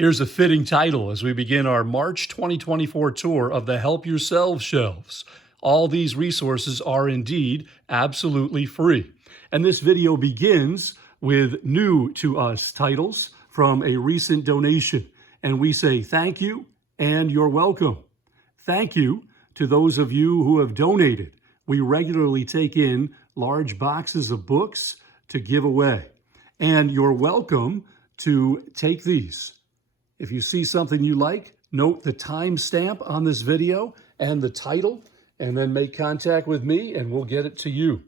Here's a fitting title as we begin our March 2024 tour of the Help Yourselves shelves. All these resources are indeed absolutely free. And this video begins with new to us titles from a recent donation. And we say thank you and you're welcome. Thank you to those of you who have donated. We regularly take in large boxes of books to give away. And you're welcome to take these. If you see something you like, note the timestamp on this video and the title, and then make contact with me and we'll get it to you.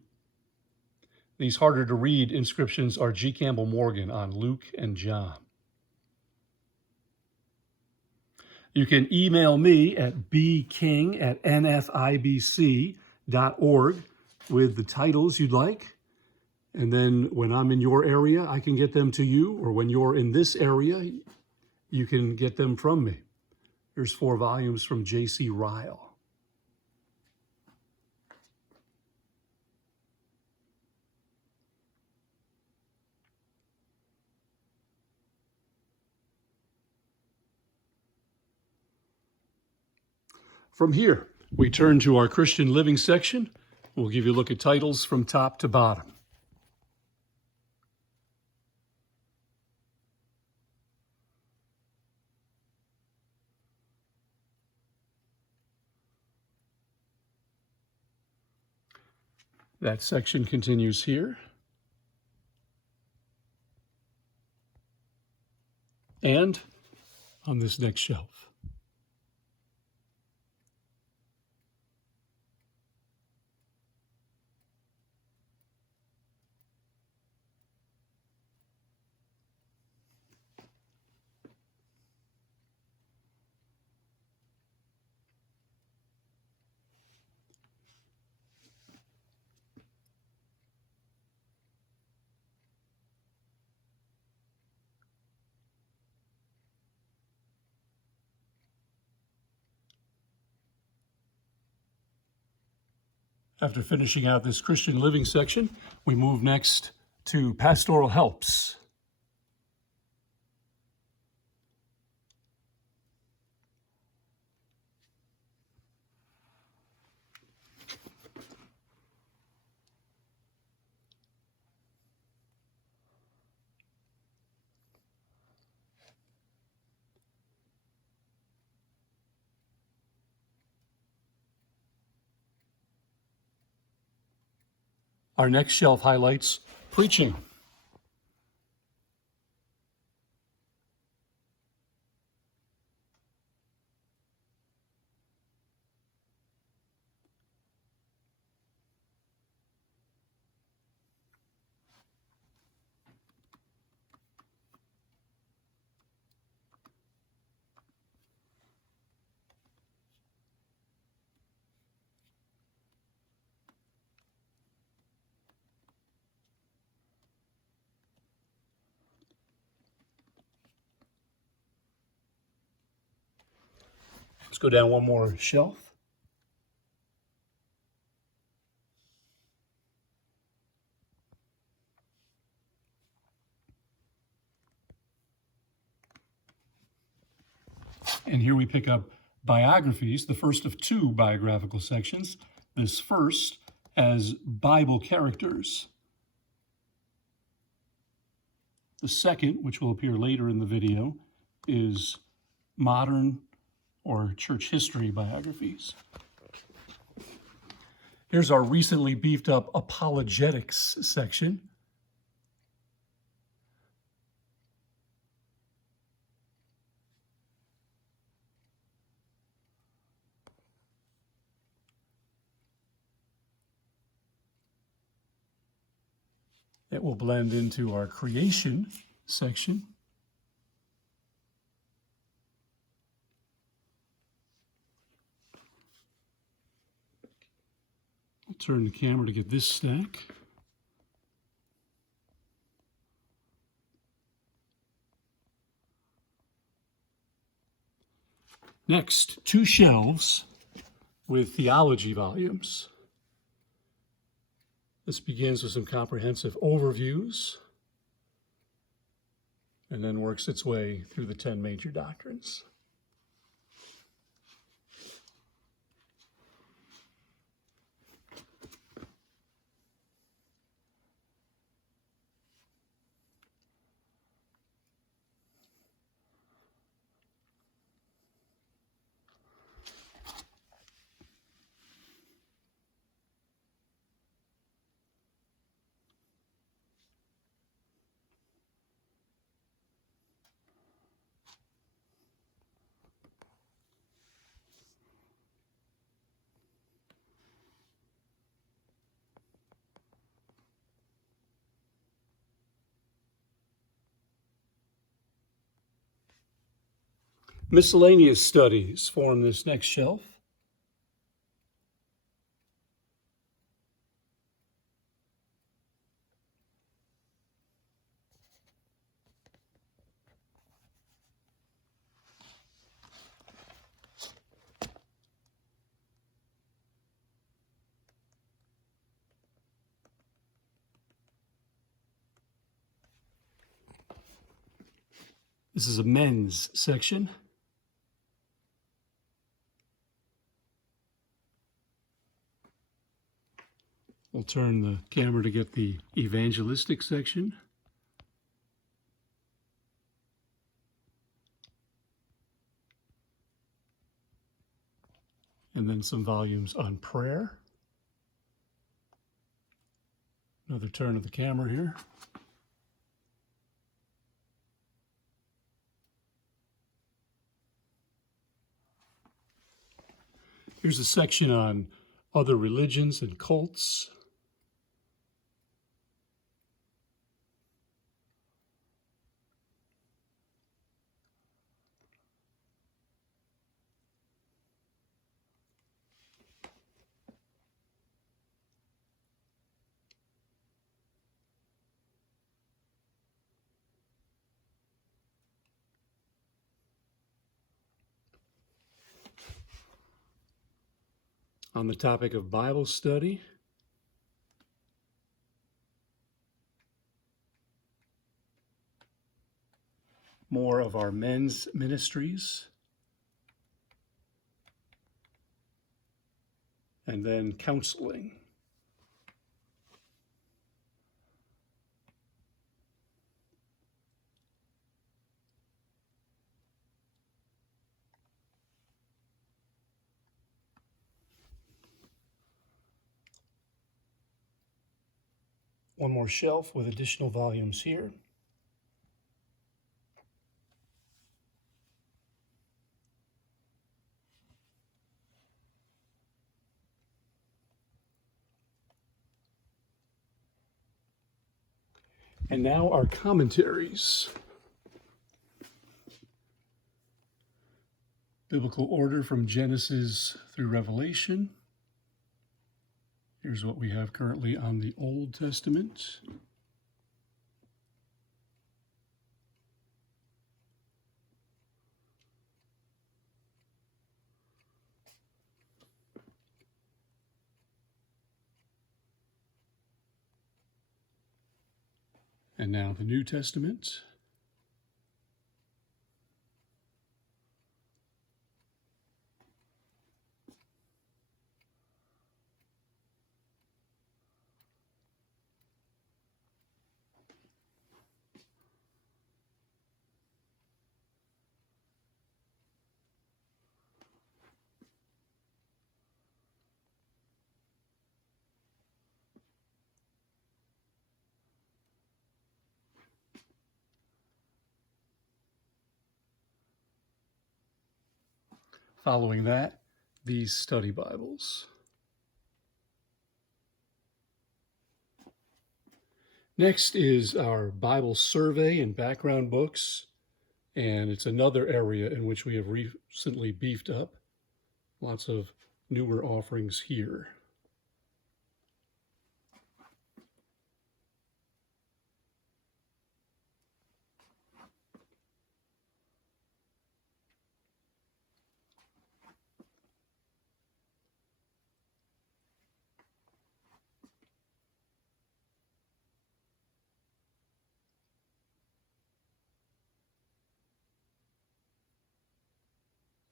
These harder to read inscriptions are G. Campbell Morgan on Luke and John. You can email me at bking@nfibc.org with the titles you'd like. And then when I'm in your area, I can get them to you, or when you're in this area, you can get them from me. There's 4 volumes from J.C. Ryle. From here, we turn to our Christian Living section. We'll give you a look at titles from top to bottom. That section continues here. And on this next shelf. After finishing out this Christian Living section, we move next to Pastoral Helps. Our next shelf highlights preaching. Let's go down one more shelf. And here we pick up biographies, the first of 2 biographical sections. This first has Bible characters. The second, which will appear later in the video, is modern or church history biographies. Here's our recently beefed up apologetics section. It will blend into our creation section. I'll turn the camera to get this stack. Next, 2 shelves with theology volumes. This begins with some comprehensive overviews. and then works its way through the 10 major doctrines. Miscellaneous studies form this next shelf. This is a men's section. We'll turn the camera to get the evangelistic section. And then some volumes on prayer. Another turn of the camera here. Here's a section on other religions and cults. On the topic of Bible study, more of our men's ministries, and then counseling. One more shelf with additional volumes here. And now our commentaries. Biblical order from Genesis through Revelation. Here's what we have currently on the Old Testament. And now the New Testament. Following that, these study Bibles. Next is our Bible survey and background books, and it's another area in which we have recently beefed up. Lots of newer offerings here.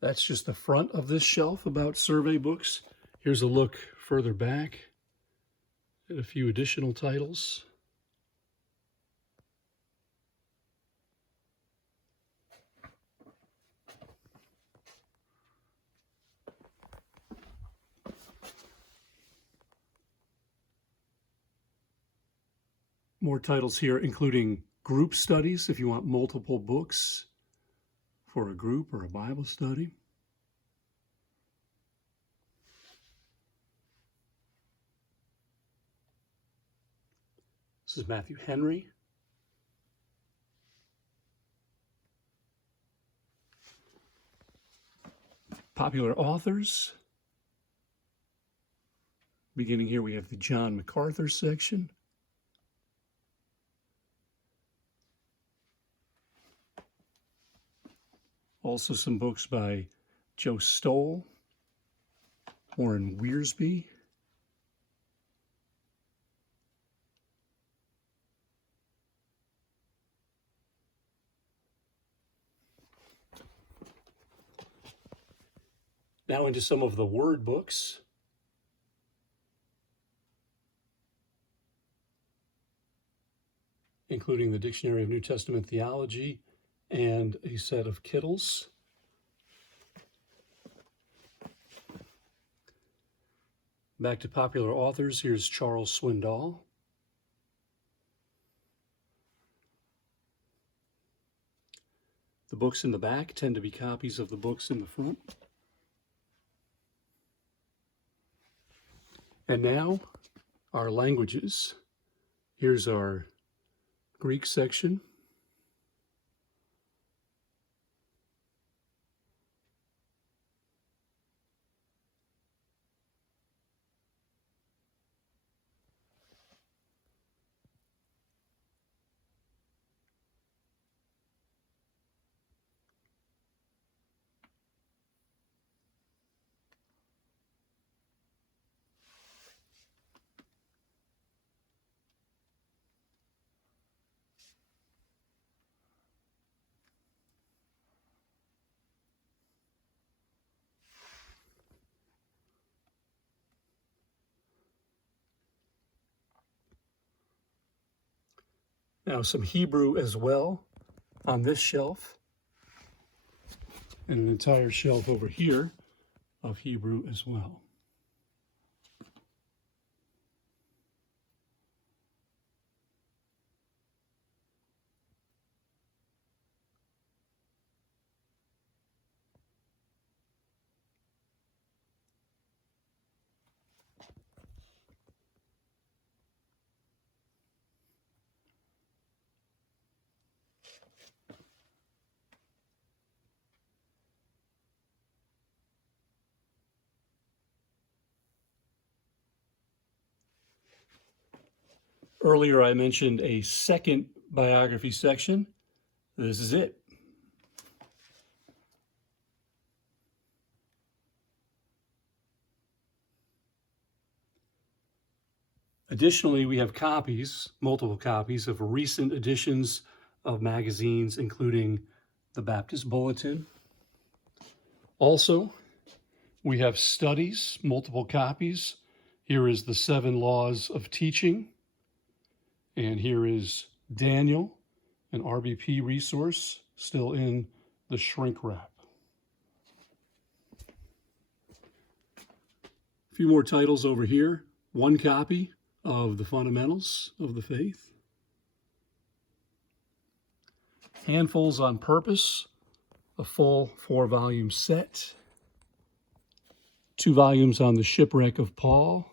That's just the front of this shelf about survey books. Here's a look further back at a few additional titles. More titles here, including group studies, if you want multiple books for a group or a Bible study. This is Matthew Henry. Popular authors. Beginning here, we have the John MacArthur section. Also some books by Joe Stowell, Warren Wiersbe, now into some of the word books. Including the Dictionary of New Testament Theology and a set of Kittles. Back to popular authors, here's Charles Swindoll. The books in the back tend to be copies of the books in the front. And now, our languages. Here's our Greek section. Now some Hebrew as well on this shelf, and an entire shelf over here of Hebrew as well. Earlier, I mentioned a second biography section. This is it. Additionally, we have copies, multiple copies of recent editions of magazines, including the Baptist Bulletin. Also, we have studies, multiple copies. Here is the 7 Laws of Teaching. And here is Daniel, an RBP resource, still in the shrink wrap. A few more titles over here. 1 copy of the Fundamentals of the Faith. Handfuls on Purpose, a full 4-volume set. 2 volumes on the Shipwreck of Paul.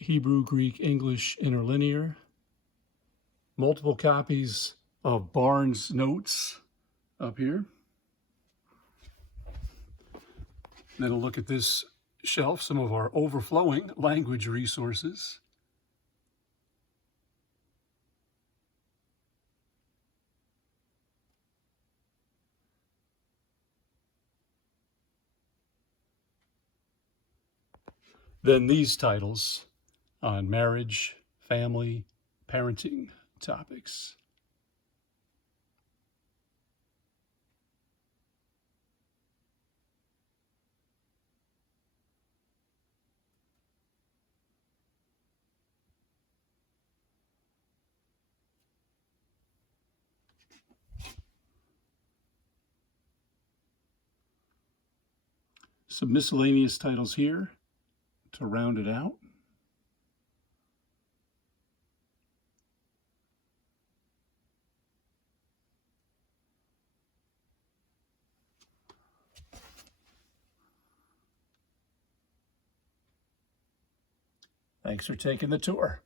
Hebrew, Greek, English, interlinear. Multiple copies of Barnes' Notes up here. Then a look at this shelf, some of our overflowing language resources. Then these titles on marriage, family, parenting topics. Some miscellaneous titles here to round it out. Thanks for taking the tour.